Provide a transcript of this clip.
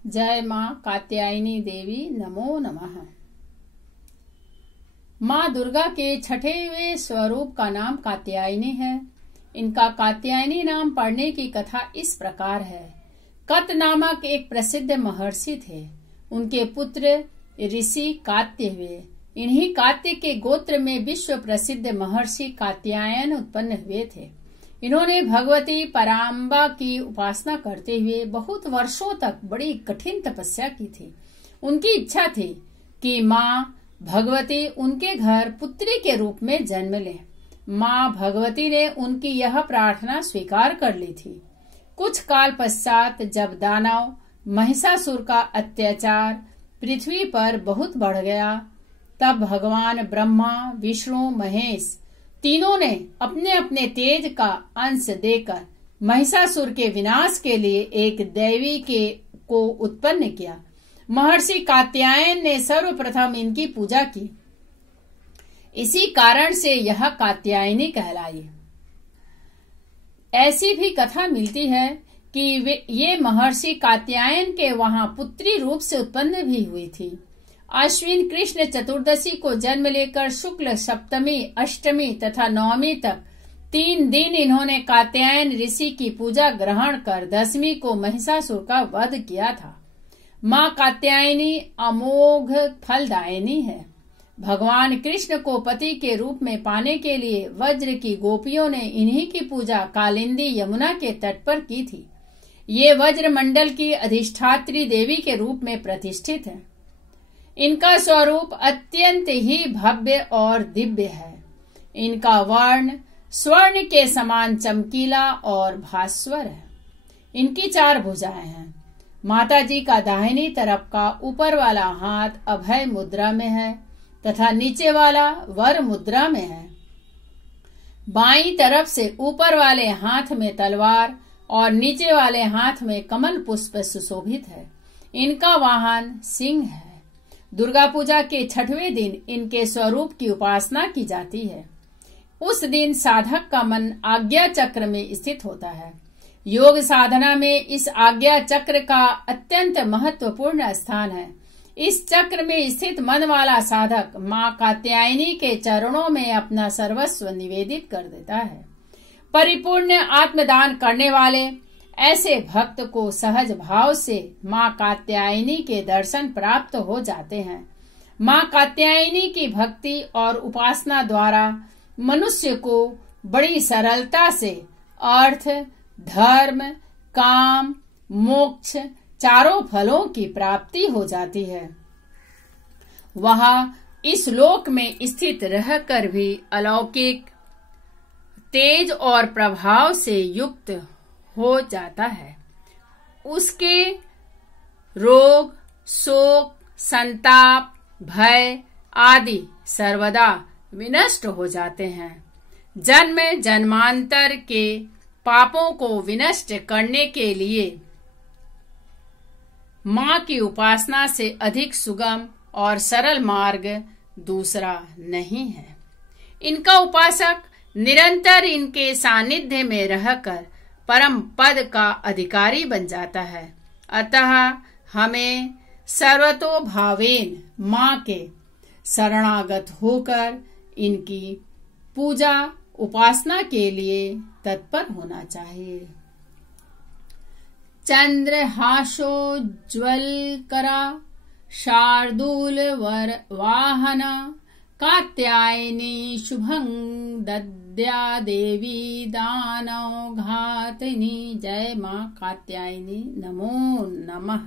जय माँ कात्यायनी देवी नमो नमः। माँ दुर्गा के छठेवें स्वरूप का नाम कात्यायनी है। इनका कात्यायनी नाम पढ़ने की कथा इस प्रकार है। कत नामक एक प्रसिद्ध महर्षि थे। उनके पुत्र ऋषि कात्य हुए। इन्हीं कात्य के गोत्र में विश्व प्रसिद्ध महर्षि कात्यायन उत्पन्न हुए थे। इन्होंने भगवती पराम्बा की उपासना करते हुए बहुत वर्षों तक बड़ी कठिन तपस्या की थी। उनकी इच्छा थी कि माँ भगवती उनके घर पुत्री के रूप में जन्म ले। माँ भगवती ने उनकी यह प्रार्थना स्वीकार कर ली थी। कुछ काल पश्चात जब दानव महिषासुर का अत्याचार पृथ्वी पर बहुत बढ़ गया, तब भगवान ब्रह्मा, विष्णु, महेश तीनों ने अपने अपने तेज का अंश देकर महिषासुर के विनाश के लिए एक देवी को उत्पन्न किया। महर्षि कात्यायन ने सर्वप्रथम इनकी पूजा की। इसी कारण से यह कात्यायनी कहलाई। ऐसी भी कथा मिलती है कि ये महर्षि कात्यायन के वहां पुत्री रूप से उत्पन्न भी हुई थी। अश्विन कृष्ण चतुर्दशी को जन्म लेकर शुक्ल सप्तमी, अष्टमी तथा नवमी तक 3 दिन इन्होंने कात्यायन ऋषि की पूजा ग्रहण कर दशमी को महिषासुर का वध किया था। माँ कात्यायनी अमोघ फलदायिनी है। भगवान कृष्ण को पति के रूप में पाने के लिए वज्र की गोपियों ने इन्हीं की पूजा कालिंदी यमुना के तट पर की थी। ये वज्र मंडल की अधिष्ठात्री देवी के रूप में प्रतिष्ठित है। इनका स्वरूप अत्यंत ही भव्य और दिव्य है। इनका वर्ण स्वर्ण के समान चमकीला और भास्वर है। इनकी 4 भुजाएं हैं। माता जी का दाहिनी तरफ का ऊपर वाला हाथ अभय मुद्रा में है तथा नीचे वाला वर मुद्रा में है। बाईं तरफ से ऊपर वाले हाथ में तलवार और नीचे वाले हाथ में कमल पुष्प सुशोभित है। इनका वाहन सिंह है। दुर्गा पूजा के 6वें दिन इनके स्वरूप की उपासना की जाती है। उस दिन साधक का मन आज्ञा चक्र में स्थित होता है। योग साधना में इस आज्ञा चक्र का अत्यंत महत्वपूर्ण स्थान है। इस चक्र में स्थित मन वाला साधक माँ कात्यायनी के चरणों में अपना सर्वस्व निवेदित कर देता है। परिपूर्ण आत्मदान करने वाले ऐसे भक्त को सहज भाव से माँ कात्यायनी के दर्शन प्राप्त हो जाते हैं। माँ कात्यायनी की भक्ति और उपासना द्वारा मनुष्य को बड़ी सरलता से अर्थ, धर्म, काम, मोक्ष चारों फलों की प्राप्ति हो जाती है। वह इस लोक में स्थित रहकर भी अलौकिक तेज और प्रभाव से युक्त हो जाता है। उसके रोग, शोक, संताप, भय आदि सर्वदा विनष्ट हो जाते हैं। जन्म जन्मांतर के पापों को विनष्ट करने के लिए माँ की उपासना से अधिक सुगम और सरल मार्ग दूसरा नहीं है। इनका उपासक निरंतर इनके सानिध्य में रहकर परम पद का अधिकारी बन जाता है। अतः हमें सर्वतोभावेन माँ के शरणागत होकर इनकी पूजा उपासना के लिए तत्पर होना चाहिए। चंद्रहासोज्ज्वल करा शार्दूल वर वाहना कात्यायनी शुभं दद्या देवी दानव घातिनी। जय माँ कात्यायनी नमो नमः।